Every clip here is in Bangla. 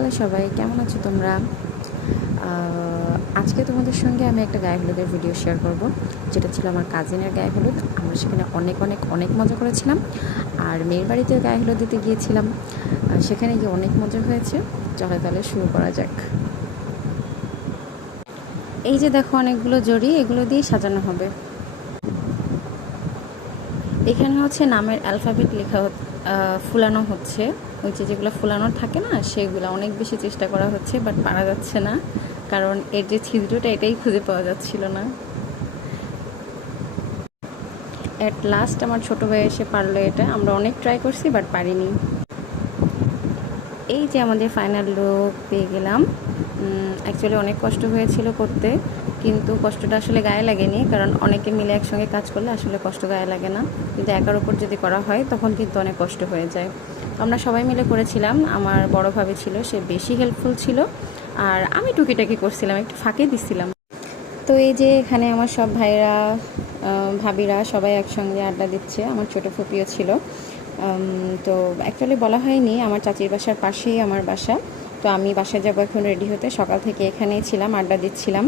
হ্যালো সবাই, কেমন আছো তোমরা? আজকে তোমাদের সঙ্গে আমি একটা গায়ে হলুদের ভিডিও শেয়ার করব, যেটা ছিল আমার কাজিনের গায়ে হলুদ। আমরা সেখানে অনেক অনেক অনেক মজা করেছিলাম। আর মেয়ের বাড়িতেও গায়ে হলুদ দিতে গিয়েছিলাম, সেখানে গিয়ে অনেক মজা হয়েছে। চলে তাহলে শুরু করা যাক। এই যে দেখো, অনেকগুলো জড়ি, এগুলো দিয়ে সাজানো হবে। এখানে হচ্ছে নামের অ্যালফাবেট লেখা ফুলানো হচ্ছে। ওই যে যেগুলো ফুলানো থাকে না, সেগুলো অনেক বেশি চেষ্টা করা হচ্ছে, বাট পারা যাচ্ছে না, কারণ এর যে ছিদ্রটা এটাই খুঁজে পাওয়া যাচ্ছিল না। অ্যাট লাস্ট আমার ছোটো ভাই এসে পারলো এটা। আমরা অনেক ট্রাই করছি, বাট পারিনি। এই যে আমাদের ফাইনাল লুক পেয়ে গেলাম। অ্যাকচুয়ালি অনেক কষ্ট হয়েছিল করতে, কিন্তু কষ্টটা আসলে গায়ে লাগেনি, কারণ অনেকে মিলে একসঙ্গে কাজ করলে আসলে কষ্ট গায়ে লাগে না। কিন্তু একার উপর যদি করা হয় তখন কিন্তু অনেক কষ্ট হয়ে যায়। তো আমরা সবাই মিলে করেছিলাম। আমার বড় ভাবি ছিল, সে বেশি হেল্পফুল ছিল, আর আমি টুকিটাকি করছিলাম, একটু ফাঁকে দিছিলাম। তো এই যে এখানে আমার সব ভাইরা ভাবিরা সবাই একসঙ্গে আড্ডা দিচ্ছে। আমার ছোটো ফুপিও ছিল। তো অ্যাকচুয়ালি বলা হয়নি, আমার চাচির বাসার পাশেই আমার বাসা। তো আমি বাসায় যাবো এখন রেডি হতে। সকাল থেকে এখানেই ছিলাম, আড্ডা দিচ্ছিলাম।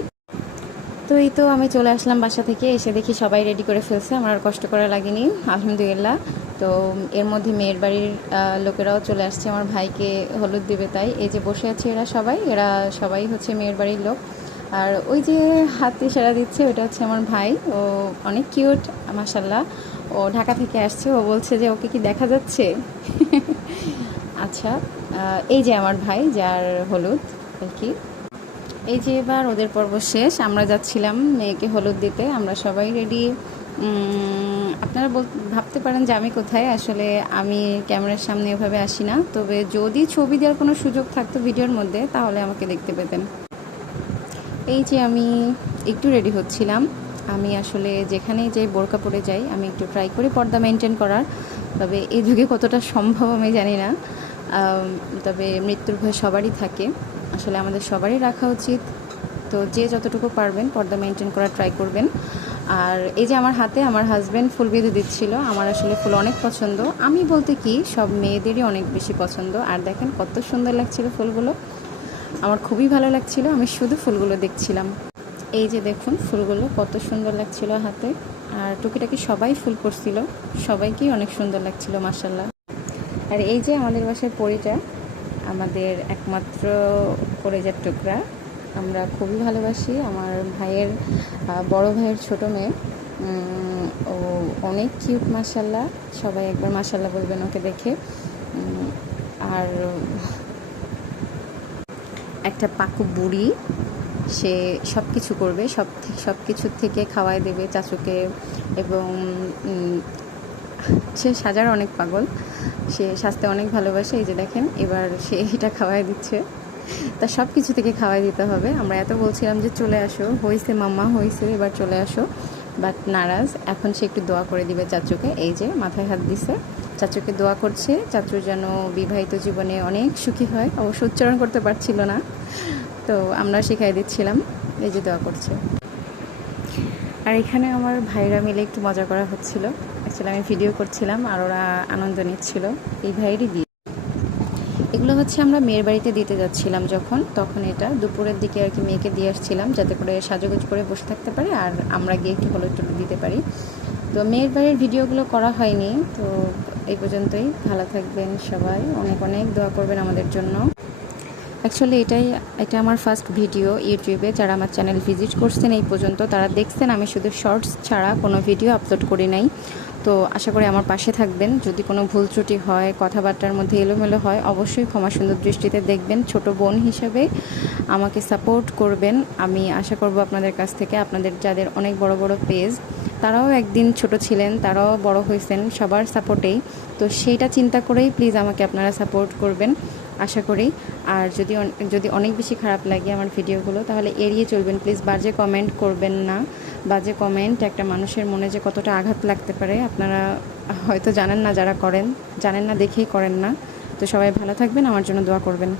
তো এই তো আমি চলে আসলাম বাসা থেকে, এসে দেখি সবাই রেডি করে ফেলছে। আমার আর কষ্ট করা লাগেনি, আলহামদুলিল্লাহ। তো এর মধ্যে মেয়ের বাড়ির লোকেরাও চলে আসছে আমার ভাইকে হলুদ দিবে, তাই এই যে বসে আছে এরা সবাই হচ্ছে মেয়ের বাড়ির লোক। আর ওই যে হাত ইশারা দিচ্ছে, ওটা হচ্ছে আমার ভাই। ও অনেক কিউট, মাশাল্লাহ। ও ঢাকা থেকে আসছে, ও বলছে যে ওকে কি দেখা যাচ্ছে। আচ্ছা, এই যে আমার ভাই, যার হলুদ আর কি। এই যে এবার ওদের পর্ব শেষ, আমরা যাচ্ছিলাম মেয়েকে হলুদ দিতে। আমরা সবাই রেডি। আপনারা ভাবতে পারেন যে আমি কোথায়, আসলে আমি ক্যামেরার সামনে এভাবে আসি না। তবে যদি ছবি দেওয়ার কোনো সুযোগ থাকতো ভিডিওর মধ্যে, তাহলে আমাকে দেখতে পেতেন। এই যে আমি একটু রেডি হচ্ছিলাম। আমি আসলে যেখানেই যাই বোরকা পরে যাই, আমি একটু ট্রাই করি পর্দা মেনটেন করার। তবে এই যুগে কতটা সম্ভব আমি জানি না। তবে মৃত্যুর ভয় সবারই থাকে, আসলে আমাদের সবারই রাখা উচিত। তো যে যতটুকু পারবেন পর্দা মেনটেন করার ট্রাই করবেন। আর এই যে আমার হাতে আমার হাজব্যান্ড ফুল বেঁধে দিচ্ছিল। আমার আসলে ফুল অনেক পছন্দ, আমি বলতে কি সব মেয়েদেরই অনেক বেশি পছন্দ। আর দেখেন কত সুন্দর লাগছিল ফুলগুলো, আমার খুবই ভালো লাগছিল। আমি শুধু ফুলগুলো দেখছিলাম। এই যে দেখুন ফুলগুলো কত সুন্দর লাগছিল হাতে। আর টুকিটাকি সবাই ফুল পরছিল, সবাইকেই অনেক সুন্দর লাগছিল, মাশাল্লাহ। আর এই যে আমাদের বাসার পরিটা, আমাদের একমাত্র কলেজার টুকরা। আমরা খুবই ভালোবাসি আমার ভাইয়ের, বড় ভাইয়ের ছোট মেয়ে। ও অনেক কিউট, মাশাল্লাহ। সবাই একবার মাশাল্লাহ বলবেন ওকে দেখে। আর একটা পাকু বুড়ি, সে সব কিছু করবে, সব কিছুর থেকে খাওয়াই দেবে চাচুকে। এবং সে সাজার অনেক পাগল, সে সাজতে অনেক ভালোবাসে। এই যে দেখেন, এবার সে এটা খাওয়াই দিচ্ছে। তা সব কিছু থেকে খাওয়াই দিতে হবে। আমরা এত বলছিলাম যে চলে আসো, হয়েছে মাম্মা হয়েছে, এবার চলে আসো, বাট নারাজ। এখন সে একটু দোয়া করে দিবে চাচুকে। এই যে মাথায় হাত দিছে, চাচুকে দোয়া করছে, চাচুর যেন বিবাহিত জীবনে অনেক সুখী হয়। অবশ্য উচ্চারণ করতে পারছিল না, তো আমরা শিখাই দিচ্ছিলাম। এই যে দোয়া করছে। আর এখানে আমার ভাইরা মিলে একটু মজা করা হচ্ছিল। অ্যাকচুয়ালি আমি ভিডিও করছিলাম আর ওরা আনন্দ নিচ্ছিল। এই ভাইয়েরই বিয়ে। এগুলো হচ্ছে আমরা মেয়ের বাড়িতে দিতে যাচ্ছিলাম তখন এটা দুপুরের দিকে আর কি মেয়েকে দিয়ে আসছিলাম, যাতে করে সাজুগুজ করে বসে থাকতে পারে আর আমরা গিয়ে একটু হলুদ টলুদ দিতে পারি। তো মেয়ের বাড়ির ভিডিওগুলো করা হয়নি। তো এই পর্যন্তই। ভালো থাকবেন সবাই, অনেক অনেক দোয়া করবেন আমাদের জন্য। অ্যাকচুয়ালি এটা আমার ফার্স্ট ভিডিও ইউটিউবে। যারা আমার চ্যানেল ভিজিট করছেন এই পর্যন্ত, তারা দেখছেন আমি শুধু শর্টস ছাড়া কোনো ভিডিও আপলোড করি নাই। তো আশা করি আমার পাশে থাকবেন। যদি কোনো ভুল ত্রুটি হয়, কথাবার্তার মধ্যে এলোমেলো হয়, অবশ্যই ক্ষমা সুন্দর দৃষ্টিতে দেখবেন। ছোট বোন হিসেবে আমাকে সাপোর্ট করবেন। আমি আশা করব আপনাদের কাছ থেকে। আপনাদের যাদের অনেক বড় বড় পেজ, তারাও একদিন ছোট ছিলেন, তারাও বড় হয়েছেন সবার সাপোর্টেই। তো সেইটা চিন্তা করেই প্লিজ আমাকে আপনারা সাপোর্ট করবেন, আশা করি। আর যদি অনেক বেশি খারাপ লাগে আমার ভিডিওগুলো, তাহলে এড়িয়ে চলবেন প্লিজ। বাজে কমেন্ট করবেন না। বাজে কমেন্ট একটা মানুষের মনে যে কতটা আঘাত লাগতে পারে, আপনারা হয়তো জানেন না, যারা করেন জানেন না দেখেই করেন না। তো সবাই ভালো থাকবেন, আমার জন্য দোয়া করবেন।